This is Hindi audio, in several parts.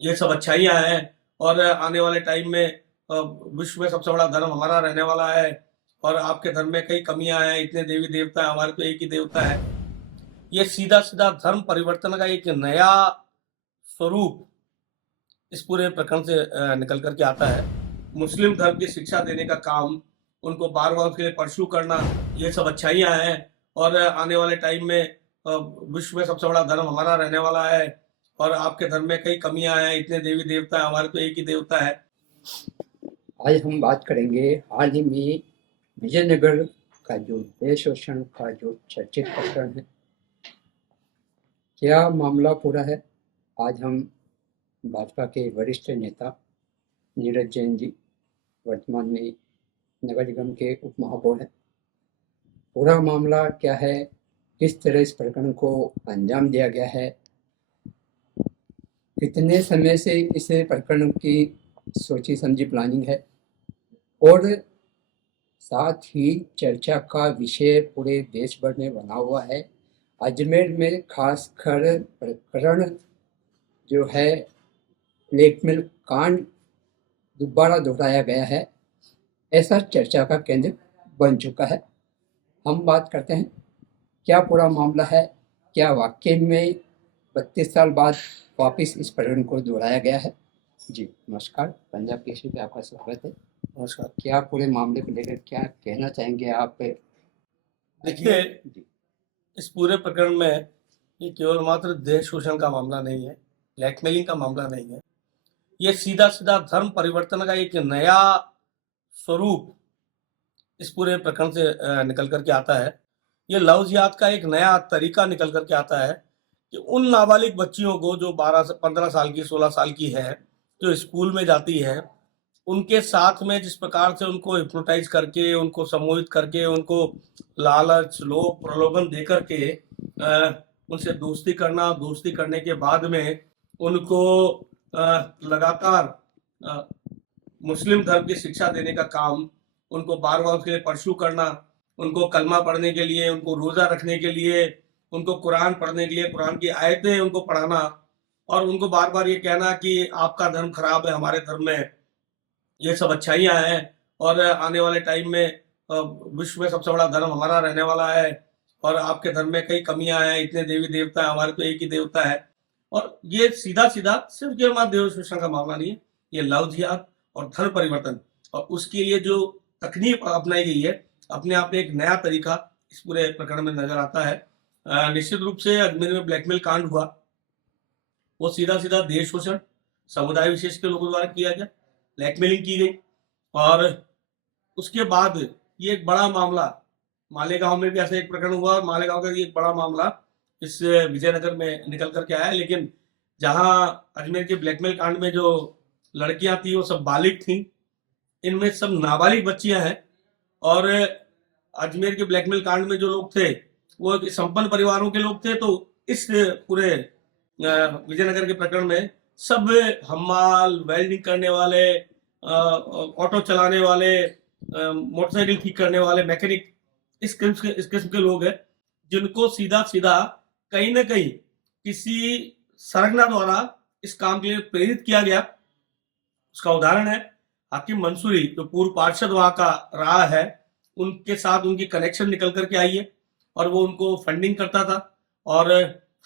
ये सब अच्छाइयाँ हैं और आने वाले टाइम में विश्व में सबसे बड़ा धर्म हमारा रहने वाला है और आपके धर्म में कई कमियां हैं, इतने देवी देवता हैं, हमारे तो एक ही देवता है। ये सीधा सीधा धर्म परिवर्तन का एक नया स्वरूप इस पूरे प्रकरण से निकल करके आता है। मुस्लिम धर्म की शिक्षा देने का काम, उनको बार बार उसके लिए परस्यू करना, ये सब अच्छाइयाँ हैं और आने वाले टाइम में विश्व में सबसे बड़ा धर्म हमारा रहने वाला है और आपके धर्म में कई कमियां हैं, इतने देवी देवता हैं, हमारे तो एक ही देवता है। आज हम बात करेंगे हाल ही में विजयनगर का जो देश शोषण का जो चर्चित प्रकरण है, क्या मामला पूरा है। आज हम भाजपा के वरिष्ठ नेता नीरज जैन जी, वर्तमान में नगर निगम के उप महापौर हैं, पूरा मामला क्या है, किस तरह इस प्रकरण को अंजाम दिया गया है, कितने समय से इस प्रकरण की सोची समझी प्लानिंग है और साथ ही चर्चा का विषय पूरे देश भर में बना हुआ है। अजमेर में खासकर प्रकरण जो है ब्लैकमेल कांड दोबारा दोहराया गया है, ऐसा चर्चा का केंद्र बन चुका है। हम बात करते हैं क्या पूरा मामला है, क्या वाकई में 32 साल बाद वापस इस प्रकरण को दोहराया गया है। जी नमस्कार, पंजाब केसरी पे आपका स्वागत है। नमस्कार। क्या पूरे मामले को लेकर क्या कहना चाहेंगे आप। देखिए, इस पूरे प्रकरण में ये केवल मात्र देश शोषण का मामला नहीं है, ब्लैकमेलिंग का मामला नहीं है, ये सीधा सीधा धर्म परिवर्तन का एक नया स्वरूप इस पूरे प्रकरण से निकल करके आता है। ये लव जिहाद का एक नया तरीका निकल करके आता है कि उन नाबालिग बच्चियों को जो 12 से 15 साल की, 16 साल की है, जो स्कूल में जाती है, उनके साथ में जिस प्रकार से उनको हिप्नोटाइज करके, उनको सम्मोहित करके, उनको लालच, लोभ, प्रलोभन दे करके उनसे दोस्ती करना, दोस्ती करने के बाद में उनको लगातार मुस्लिम धर्म की शिक्षा देने का काम, उनको बार बार उसके लिए परस्यू करना, उनको कलमा पढ़ने के लिए, उनको रोजा रखने के लिए, उनको कुरान पढ़ने के लिए, कुरान की आयतें उनको पढ़ाना और उनको बार बार ये कहना कि आपका धर्म खराब है, हमारे धर्म में ये सब अच्छाइयाँ हैं और आने वाले टाइम में विश्व में सबसे बड़ा धर्म हमारा रहने वाला है और आपके धर्म में कई कमियां हैं, इतने देवी देवता हैं, हमारे तो एक ही देवता है। और ये सीधा सीधा सिर्फ केवल मात्र देव शोषण का मामला नहीं है, ये लव जिहाद और धर्म परिवर्तन और उसके लिए जो तकनीक अपनाई गई है, अपने आप में एक नया तरीका इस पूरे प्रकरण में नजर आता है। निश्चित रूप से अजमेर में ब्लैकमेल कांड हुआ, वो सीधा सीधा देश शोषण समुदाय विशेष के लोगों द्वारा किया गया, ब्लैकमेलिंग की गई और उसके बाद ये एक बड़ा मामला मालेगांव में भी ऐसा एक प्रकरण हुआ और मालेगांव का ये एक बड़ा मामला इस विजयनगर में निकल करके आया। लेकिन जहां अजमेर के ब्लैकमेल कांड में जो लड़कियां थी वो सब बालिग थी, इनमें सब नाबालिग बच्चियां हैं और अजमेर के ब्लैकमेल कांड में जो लोग थे वो संपन्न परिवारों के लोग थे। तो इस पूरे विजयनगर के प्रकरण में सब हमाल, वेल्डिंग करने वाले, ऑटो चलाने वाले, मोटरसाइकिल ठीक करने वाले, मैकेनिक, इस किस्म के लोग हैं जिनको सीधा सीधा कहीं ना कहीं किसी सरगना द्वारा इस काम के लिए प्रेरित किया गया। उसका उदाहरण है हाकिम मंसूरी, जो पूर्व पार्षद वहां का रहा है, उनके साथ उनकी कनेक्शन निकल करके आई है और वो उनको फंडिंग करता था। और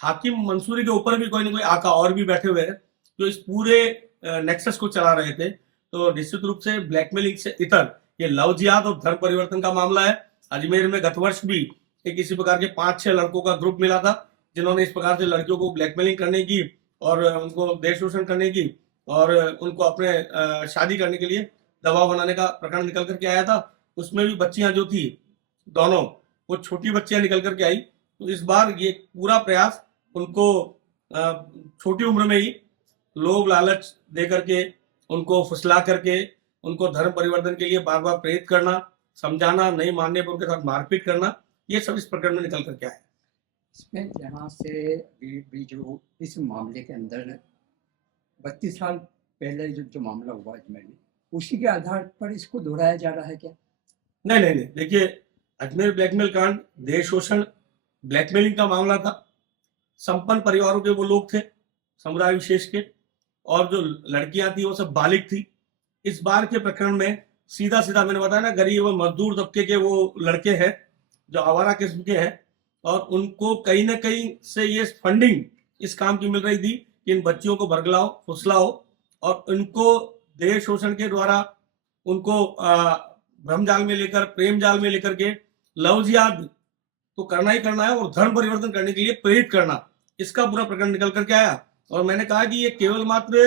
हाकिम मंसूरी के ऊपर भी कोई ना कोई आका और भी बैठे हुए हैं जो इस पूरे नेक्सस को चला रहे थे। तो निश्चित रूप से ब्लैकमेलिंग से इतर ये लव जिहाद और धर्म परिवर्तन का मामला है। अजमेर में गत वर्ष भी एक इसी प्रकार के 5-6 लड़कों का ग्रुप मिला था जिन्होंने इस प्रकार से लड़कियों को ब्लैकमेलिंग करने की और उनको देश शोषण करने की और उनको अपने शादी करने के लिए दबाव बनाने का प्रकरण निकल करके आया था। उसमें भी बच्चियां जो थी दोनों, वो छोटी बच्चियां निकल करके आई। तो इस बार ये पूरा प्रयास उनको छोटी उम्र में ही लोभ लालच दे करके, उनको फुसला करके, उनको धर्म परिवर्तन के लिए बार बार प्रेरित करना, समझाना, नहीं मानने पर उनके साथ मारपीट करना, ये सब इस प्रकरण में निकल करके आया। इसमें जहाँ से भी जो इस मामले के अंदर 32 साल पहले जो मामला हुआ अजमेर में, उसी के आधार पर इसको दोहराया जा रहा है क्या। नहीं नहीं नहीं, देखिए, अजमेर ब्लैकमेल कांड देश शोषण ब्लैकमेलिंग का मामला था। संपन्न परिवारों के वो लोग थे, समुदाय विशेष के, और जो लड़कियां थी वो सब बालिग थी। इस बार के प्रकरण में सीधा सीधा मैंने बताया ना, गरीब और मजदूर तबके के वो लड़के हैं जो आवारा किस्म के हैं, और उनको कहीं ना कहीं से ये फंडिंग इस काम की मिल रही थी कि इन बच्चियों को बरगलाओ, फुसलाओ और उनको देश शोषण के द्वारा उनको भ्रम जाल में लेकर, प्रेम जाल में लेकर के लव जिहाद तो करना ही करना है और धर्म परिवर्तन करने के लिए प्रेरित करना, इसका पूरा प्रकरण निकल करके आया। और मैंने कहा कि ये केवल मात्र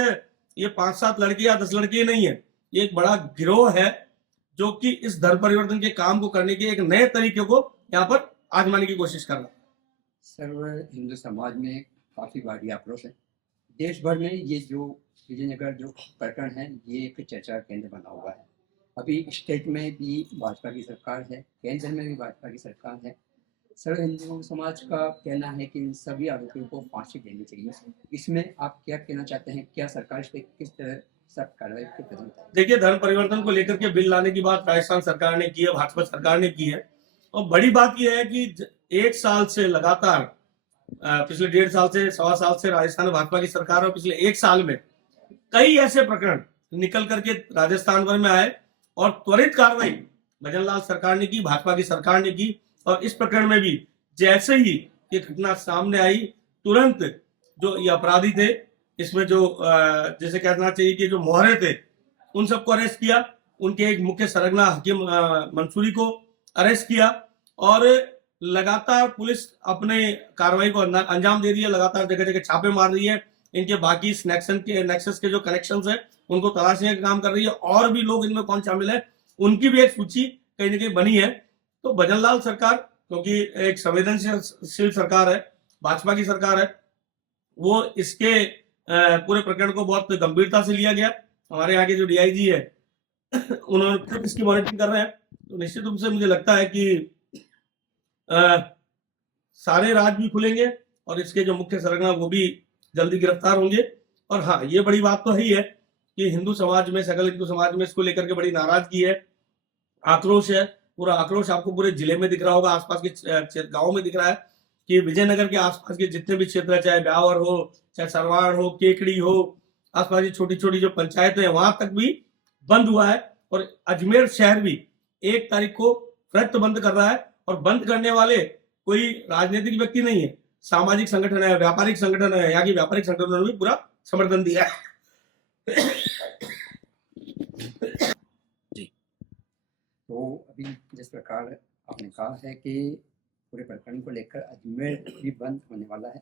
ये 5-7 लड़के या 10 लड़के नहीं है, ये एक बड़ा गिरोह है जो कि इस धर्म परिवर्तन के काम को करने के एक नए तरीके को यहाँ पर आजमाने की कोशिश कर रहा है। सर्व हिंदू समाज में काफी भारी आक्रोश है। देश भर में ये जो विजयनगर जो प्रकरण है ये एक चर्चा का केंद्र बना हुआ है। अभी स्टेट में भी भाजपा की सरकार है, केंद्र में भी भाजपा की सरकार है। सर्व हिंदू समाज का कहना है कि इन सभी आरोपियों को फांसी देनी चाहिए। इसमें आप क्या कहना चाहते हैं? क्या सरकार इस पर किस तरह सख्त कार्रवाई के कदम उठाए? देखिए, धर्म परिवर्तन को लेकर के बिल लाने की बात राजस्थान सरकार ने की है, भाजपा सरकार ने की है। और बड़ी बात यह है कि एक साल से लगातार पिछले 1.5 साल से, 1.25 साल से राजस्थान में भाजपा की सरकार, और पिछले 1 साल में कई ऐसे प्रकरण निकल करके राजस्थान भर में आए और त्वरित कार्रवाई भजन लाल सरकार ने की, भाजपा की सरकार ने की। और इस प्रकरण में भी जैसे ही ये घटना सामने आई, तुरंत जो ये अपराधी थे, इसमें जो जैसे कहना चाहिए कि जो मोहरे थे, उन सबको अरेस्ट किया। उनके एक मुख्य सरगना हकीम मंसूरी को अरेस्ट किया और लगातार पुलिस अपने कार्रवाई को अंजाम दे रही है, लगातार जगह जगह छापे मार रही है। इनके बाकी नेक्सस के जो कनेक्शंस है उनको तलाशने का काम कर रही है, और भी लोग इनमें कौन शामिल है उनकी भी एक सूची कहीं ना कहीं बनी है। तो भजन लाल सरकार, क्योंकि एक संवेदनशील सरकार है, भाजपा की सरकार है, वो इसके पूरे प्रकरण को बहुत गंभीरता से लिया गया। हमारे यहाँ के जो डीआईजी है उन्होंने खुद इसकी मॉनिटरिंग कर रहे हैं। तो निश्चित रूप से मुझे लगता है कि सारे राज भी खुलेंगे और इसके जो मुख्य सरगना वो भी जल्दी गिरफ्तार होंगे। और हाँ, ये बड़ी बात तो है ही है कि हिंदू समाज में, सकल हिंदू समाज में इसको लेकर के बड़ी नाराजगी है, आक्रोश है। पूरा आक्रोश आपको पूरे जिले में दिख रहा होगा, आसपास के गांव में दिख रहा है कि विजयनगर के आसपास के जितने भी क्षेत्र है, चाहे ब्यावर हो, चाहे सरवाड़ हो, केकड़ी हो, आसपास की छोटी छोटी जो पंचायतें हैं वहां तक भी बंद हुआ है। और अजमेर शहर भी 1 तारीख को व्रत बंद कर रहा है। और बंद करने वाले कोई राजनीतिक व्यक्ति नहीं है, सामाजिक संगठन है, व्यापारिक संगठन है। यहाँ की व्यापारिक संगठनों ने भी पूरा समर्थन दिया है। तो अभी जिस प्रकार आपने कहा है कि पूरे प्रकरण को लेकर अजमेर भी बंद होने वाला है,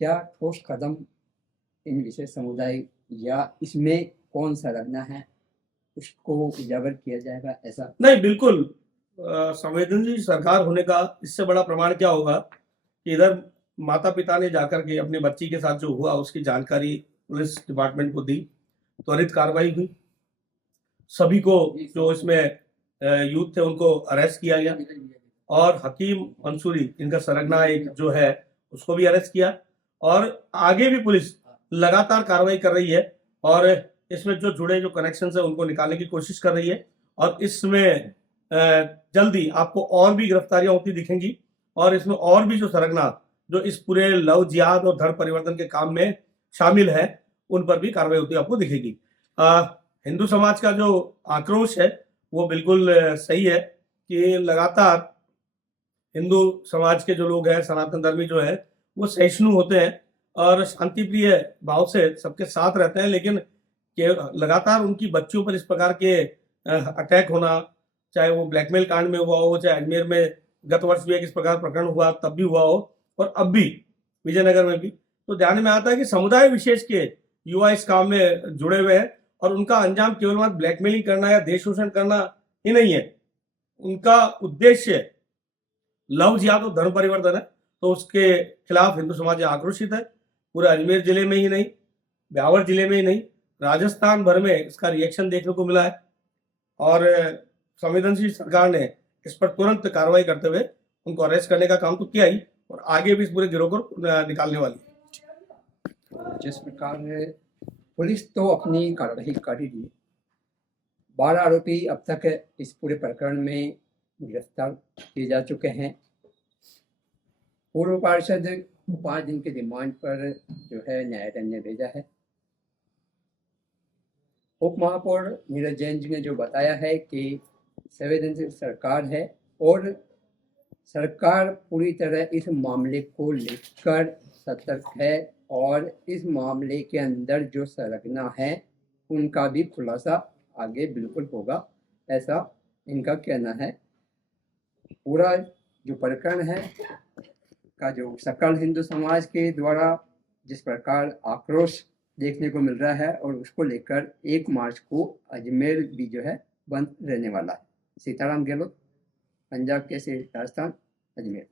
क्या ठोस कदम इन विशेष समुदाय या इसमें कौन सा रखना है उसको उजागर किया जाएगा? ऐसा नहीं, बिल्कुल संवेदनशील सरकार होने का इससे बड़ा प्रमाण क्या होगा कि इधर माता पिता ने जाकर के अपने बच्ची के साथ जो हुआ उसकी जानकारी पुलिस डिपार्टमेंट को दी, त्वरित कार्रवाई हुई, सभी को जो इसमें यूथ थे उनको अरेस्ट किया गया, और हकीम मंसूरी इनका सरगना एक जो है उसको भी अरेस्ट किया। और आगे भी पुलिस लगातार कार्रवाई कर रही है और इसमें जो जुड़े जो कनेक्शन है उनको निकालने की कोशिश कर रही है। और इसमें जल्दी आपको और भी गिरफ्तारियां होती दिखेंगी, और इसमें और भी जो सरगना जो इस पूरे लव जिहाद और धर्म परिवर्तन के काम में शामिल है उन पर भी कार्रवाई होती आपको दिखेगी। हिंदू समाज का जो आक्रोश है वो बिल्कुल सही है कि लगातार हिंदू समाज के जो लोग हैं, सनातन धर्मी जो है, वो सहिष्णु होते हैं और शांति प्रिय भाव से सबके साथ रहते हैं, लेकिन लगातार उनकी बच्चियों पर इस प्रकार के अटैक होना, चाहे वो ब्लैकमेल कांड में हुआ हो, चाहे अजमेर में गत वर्ष भी एक इस प्रकार प्रकरण हुआ तब भी हुआ हो, और अब भी विजयनगर में भी, तो ध्यान में आता है कि समुदाय विशेष के युवा इस काम में जुड़े हुए हैं और उनका अंजाम केवल मात्र ब्लैकमेलिंग करना या देश शोषण करना ही नहीं है, उनका उद्देश्य लव जिहाद और धर्म परिवर्तन है। तो उसके खिलाफ हिंदू समाज आक्रोशित है। पूरे अजमेर जिले में ही नहीं, ब्यावर जिले में ही नहीं, राजस्थान भर में इसका रिएक्शन देखने को मिला है और संवेदनशील सरकार ने इस पर तुरंत कार्रवाई करते हुए उनको अरेस्ट करने का काम तो किया ही, और आगे भी इस पूरे गिरोह को निकालने वाली है। जिस प्रकार पुलिस तो अपनी कार्रवाई कर ही दी, 12 आरोपी अब तक इस पूरे प्रकरण में गिरफ्तार किए जा चुके हैं। पूर्व पार्षद 5 दिन के रिमांड पर जो है न्यायालय ने भेजा है। उप महापौर नीरज जैन जी ने जो बताया है कि संवेदनशील सरकार है और सरकार पूरी तरह इस मामले को लेकर सतर्क है और इस मामले के अंदर जो संलग्न है उनका भी खुलासा आगे बिल्कुल होगा, ऐसा इनका कहना है। पूरा जो प्रकरण है का जो सकल हिंदू समाज के द्वारा जिस प्रकार आक्रोश देखने को मिल रहा है और उसको लेकर 1 मार्च को अजमेर भी जो है बंद रहने वाला है। सीताराम गहलोत, पंजाब केसरी, राजस्थान, अजमेर।